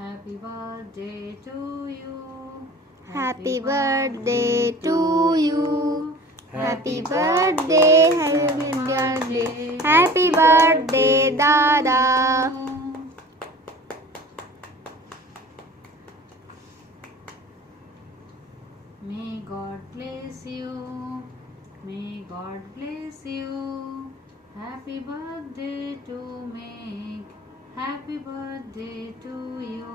Happy birthday to you. Happy birthday to you. Happy birthday, happy birthday, happy birthday, Dada. May God bless you. May God bless you. Happy birthday to Meg. Happy birthday to you.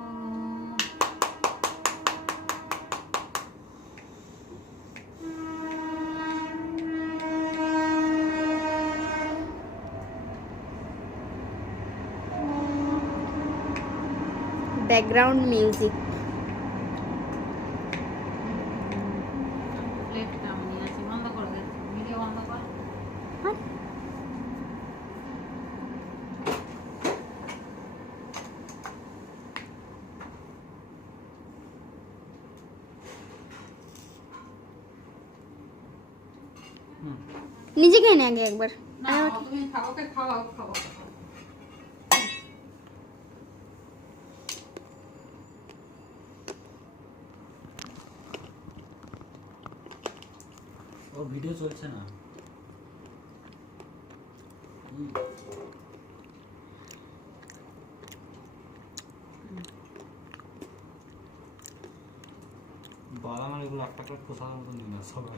Background music. Plate কামনি আছে বন্ধ করে দে ভিডিও বন্ধ কর নিজে খেয়ে নে আগে একবার। না তুমি খাও কে খাও খাও ও ভিডিও চলছে না বাবা আমার এগুলো একটা করে খোসার মতো নিয়ে না সবাই